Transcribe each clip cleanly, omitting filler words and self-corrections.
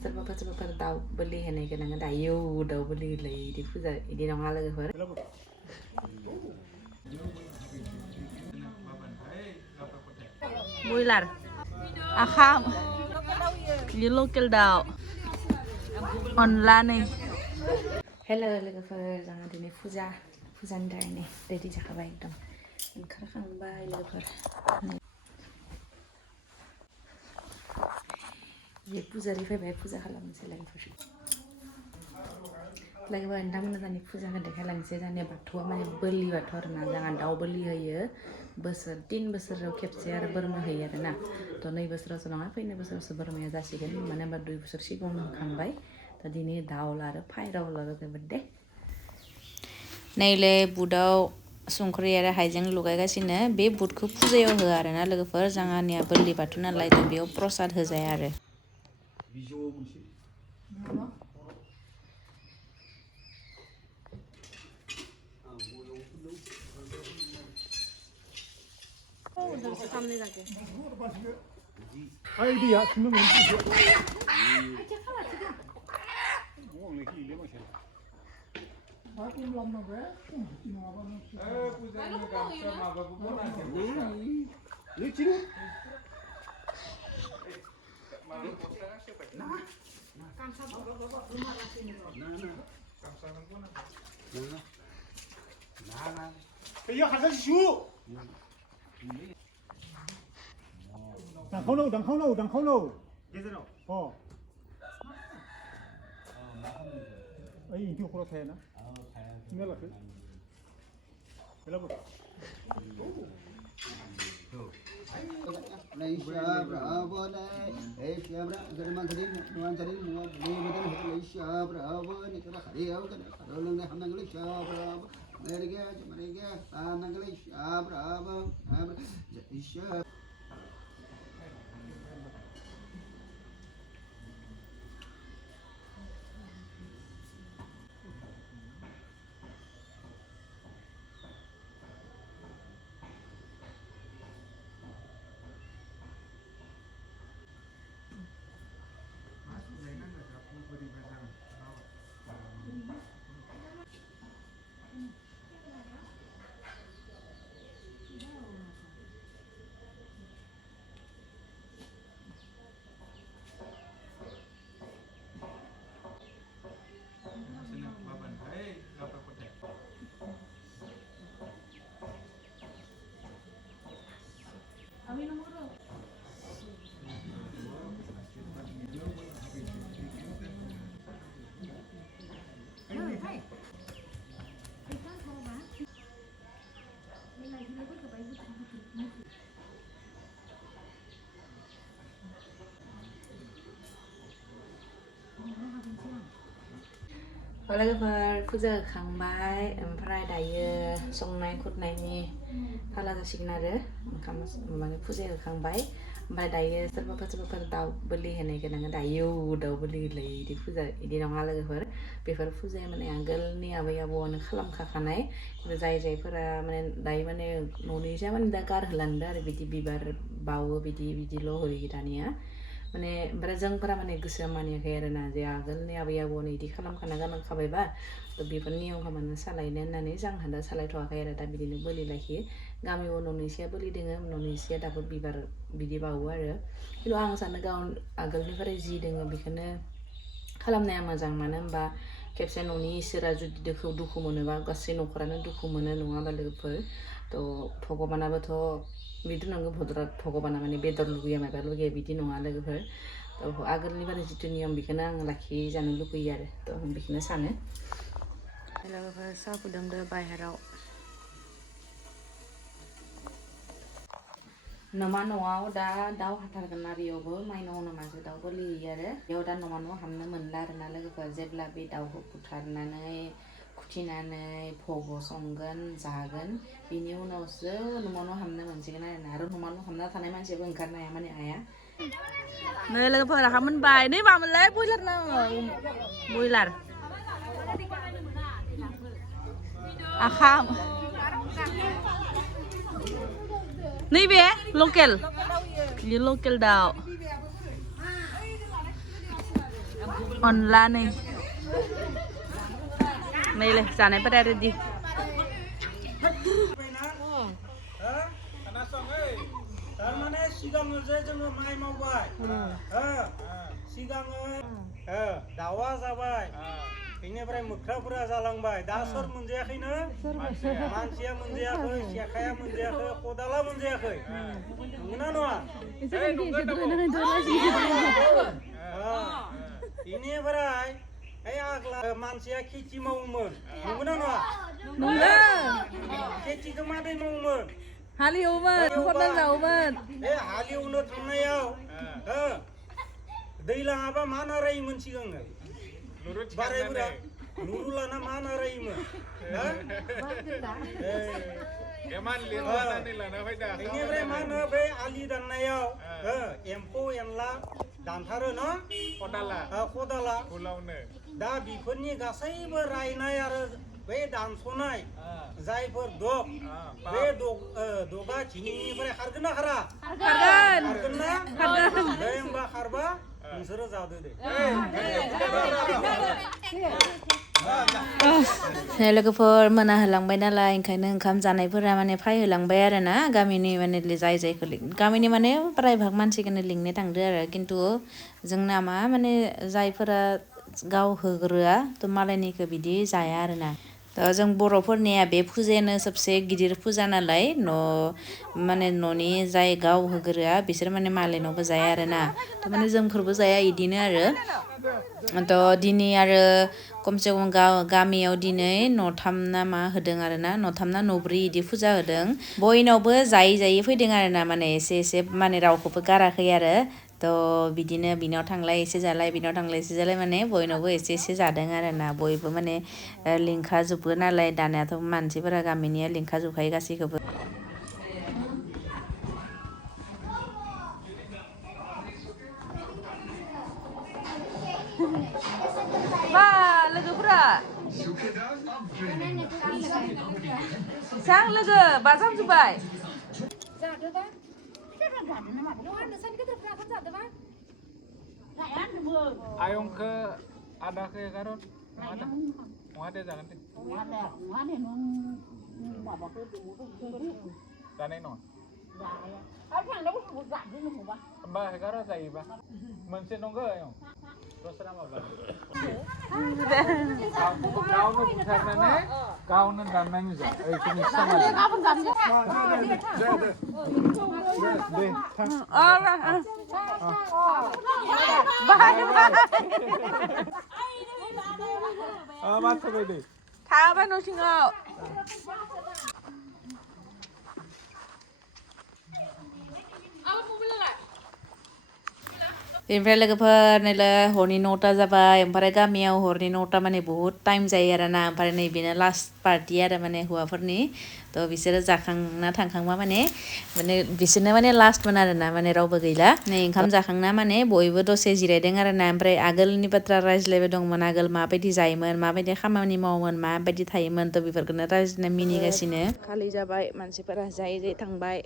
सोरबाफोर दाउ बोलि होनाय गोनां दायो दाउ बोलि इदि फुजा इदि नङा लोगोफोर बयलार आखाम बे लकेल दाउ अनला नै हेलो लोगोफोर जोंहा दिनै फुजानि थाखाय नै रेडि जाखाबाय एकदम ओंखारखांबाय लोगोफोर ये पुजारी फैबाय फुजा खालामनोसै लोगोफोर नोंथांमोना जोंनि फुजाखौ देखायलांनोसै जोंनि बाथौआ माने बोलि बाथौ आरोना जोंहा दाउ बोलि होयो 3 बोसोराव खेबसे आरो बोरमा होयो आरोना थ' 2 बोसोरावसो नङा फैनाय बोसोरावसो बोरमाया जासिगोन मानो होनबा 2 बोसोर सिगाङावनो होखांबाय थ' दिनै दाउ आरो फारौ लाबोगोन दे नैले बुटआव संख्रि आरो हाइजें लगायगासिनो बे बुटखौ फुजायाव होआ आरोना लोगोफोर जोंहानिया बोलि बाथौ नालाय थ' बेयाव प्रसाद होजाया आरो उधर सामने जाके आइडिया सुनो 당카우노 गेजेराव ओइ इनथि खरा थायाना मेलाखौ हेलाबो लोगोफोर फुजा होखांबाय ओमफ्राय दायो संनाय खुरनायनि फाला जासिगोन आरो ओंखाम माने फुजा होखांबाय ओमफ्राय दायो सोरबाफोर दाउ बोलि होनाय गोनां दायो दाउ बोलि इदि फुजा इदि नङा लोगोफोर बेफोर फुजाया माने आगोलनि आबै आबौआनो खालामखाखानाय जायफोरा माने दायो माने न'निजा माने दा गारहोलांदो आरो बिदि बिबार बावो बिदिल' होयो दानिया माने ओमफ्राय जोंफोरा माने गोसोआ मानियाखै आरोना जे आगोलनि आबै आबौआनो इदि खालामखाना गालांखाबायबा थ' बेफोर नियमखौ मानो सालायनो होननानै जोंहा दा सालायथ'वाखै आरो दा बिदिनो बोलि लाखियो गामियाव न'निसेया बोलि दोङो न'निसेया दाबो बिबार बिदि बावो आरो खिन्थु आं सानो गाव आगोलनिफ्राय जि दोङो बेखौनो खालामनाया मोजां मानो होनबा खेबसे न'नि इसोरा जुदि दुखु मोनोबा गासै न'खरानो दुखु मोनो नङाबा लोगोफोर थ' भगबानाबोथ' बिदि नंगौ भगबाना माने बेदर लुगैया माबा लुगैया बिदि नङा लोगोफोर थ' आगोलनि बारै जिथु नियम बेखौनो आं लाखिजानो लुगैयो आरो थ' आं बेखौनो सानो लोगोफोर साहा फुदुंदो बाहेराव नमा न'आव दा दाउ हाथारगोन ना बेयावबो माइनाव नमासो दाउ बोलि होयो आरो बेयाव दा नमा न'आव हाबनो मोनला आरोना लोगोफोर जेब्ला बे दाउखौ बुथारनानै खुथिनानै भग संगोन जागोन बिनि उनावसो नमा न'आव हाबनो मोनसिगोन आरो नमा न'आव हाबना थानाय मानसियाबो ओंखारनो हाया माने हाया नै लोगोफोर आखाम मोनबाय नै मामोनलाय बयलार ना बयलार आखाम नैबे लकेल ये लकेल दाउ अनला नै नैलाय जानायफोरा रेडि थारमाने सिगाङो जे जोङो माइ मावबाय सिगाङो दाउआ जाबाय बेनिफ्राय मोख्राफोरा जालांबाय दा सोर मोनजायाखैनो मानसिया मोनजायाखै सेखाया मोनजायाखै खदाला मोनजायाखै नंगौना नङा बेनिफ्राय ओइ आग्ला मानसिया खेथि मावोमोन नंगौना नङा खेथिखौ मादै मावोमोन हालेवोमोन खदाल जावोमोन बे हालेवनो थांनायाव दैलाङाबा मा नारायोमोन सिगाङो बारायफोरा नुरुलाना मा नारायोमोन बेनिफ्राय मा होनो बे आलि दाननायाव एम्फौ एनला दानथारो न खदाला दा बेफोरनि गासैबो रायनाय आरो बे दानस'नाय जायफोर दग बे दगा थिनिनिफ्राय खारगोन ना खारा खारगोन ना दे होमबा खारबा नोंसोरो जादो दे लोगोफोर मोना होलांबाय नालाय ओंखायनो ओंखाम जानायफोरा माने फायहोलांबाय आरो ना गामिनि माने जाय जायखौ गामिनि माने प्राय भाग मानसिखौनो लिंनो थांदो आरो खिन्थु जोंना मा माने जायफोरा गाव होग्रोआ थ' मालायनिखौ बिदि जाया आरो ना थ' जों बर'फोरनिया बे फुजायानो सबसे गिदिर फुजा नालाय माने न'नि जाय गाव होग्रोआ बिसोर माने मालायनावबो जाया आरो ना थ' माने जोंफोरबो जाया इदिनो आरो थ' दिनै आरो खमसे खम गामियाव दिनै न'थाम ना मा होदों आरो ना न'थाम ना न'ब्रै इदि फुजा होदों बयनावबो जायै जायै फैदों आरो ना माने एसे एसे माने रावखौबो गाराखै आरो थ' बिदिनो बिनाव थांलाय एसे जालाय बिनाव थांलाय एसे जालाय माने बयनावबो एसे एसे जादों आरो ना बयबो माने लिंखाजोबो नालाय दानियाथ' मानसिफोरा गामिनिया लिंखाजोबखायो गासैखौबो मा लोगोफोरा बेसेबां लोगो बाजाबजोब्बाय आयंखौ आदाखौ एगार'न नङा दे जागोन दे जानाय नङा होमबा एगार' जायोबा मोनसे नंगौ आयं दस्रा माबा गावनो बुथारनानै गावनो दाननानै जा ओइखौनो दे थाबाय न' सिङाव बेनिफ्राय लोगोफोर नैलाय हरनि 9टा जाबाय ओमफ्राय गामियाव हरनि 9टा माने बहुत टाइम जायो आरो ना ओमफ्राय नैबेनो लास्ट पार्टि आरो माने हौवाफोरनि थ' बिसोरो जाखांना थांखांबा माने बिसोरनो माने लास्टमोन आरो ना माने रावबो गैला नै ओंखाम जाखांना माने बयबो दसे जिरायदों आरो ना ओमफ्राय आगोलनि बाथ्रा रायज्लायबाय दंमोन आगोल माबायदि जायोमोन माबायदि खामानि मावोमोन माबायदि थायोमोन थ' बेफोरखौनो रायज्लायना मिनिगासिनो खालि जाबाय मानसिफोरा जायै जायै थांबाय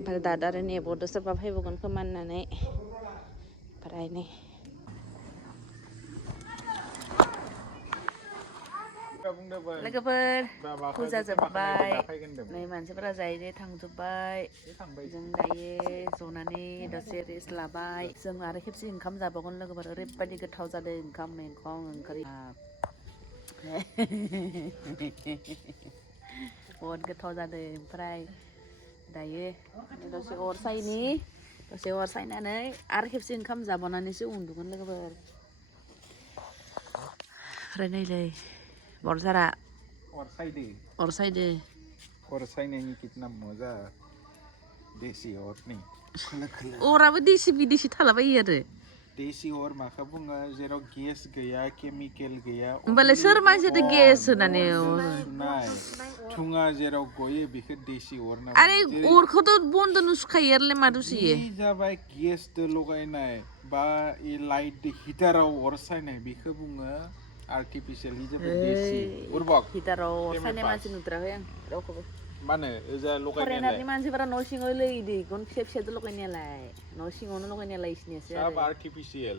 ओमफ्राय दा आरो नेबावदो सोरबा फैबावगोन खोमा होननानै ओमफ्राय नै लोगोफोर फुजा जोब्बाय नै मानसिफोरा जायै जायै थांजोब्बाय जों दायो जनानै दसे रेस्ट लाबाय जों आरो खेबसे ओंखाम जाबावगोन लोगोफोर ओरैबायदि गोथाव जादों ओंखाम मैगं ओंख्रि बहुद गोथाव जादों ओमफ्राय दायो दसे अर सायनानै आरो खेबसे ओंखाम जाबावनानैसो उन्दुगोन लोगोफोर ओमफ्राय नैलै बरजारा अर सायदो अर सायनायनि कितना मजा देसि अरनि अराबो देसि बिदेसि थालाबायो आरो देसि अर माखौ बुङो जेराव गेस गैया केमिकेल गैया होमबालाय सोर मानसियाथ' गेस होनानै सुनाय थुङा जेराव गयो बेखौ देसि अर ना आरे अरखौथ' बनदोनो सुखायो आरोलाय मादो सुयो जाबाय गेसदो लगायनाय बा लाइट हिटाराव अर सायनाय बेखौ बुङो आर्टिफिशियेलि जाबाय देसि उर्बक हिटाराव अर सायनाय मानसि नुद्राखै आं रावखौबो मानो ओजा फरेनारनि लगायनायालाय मानसिफोरा न' सिङाव लोगो गन फिसा फिसाजों लगायनायालाय न' सिङावनो लगायनायालाय इसनियासो सब आरो आर्टिफिशियेल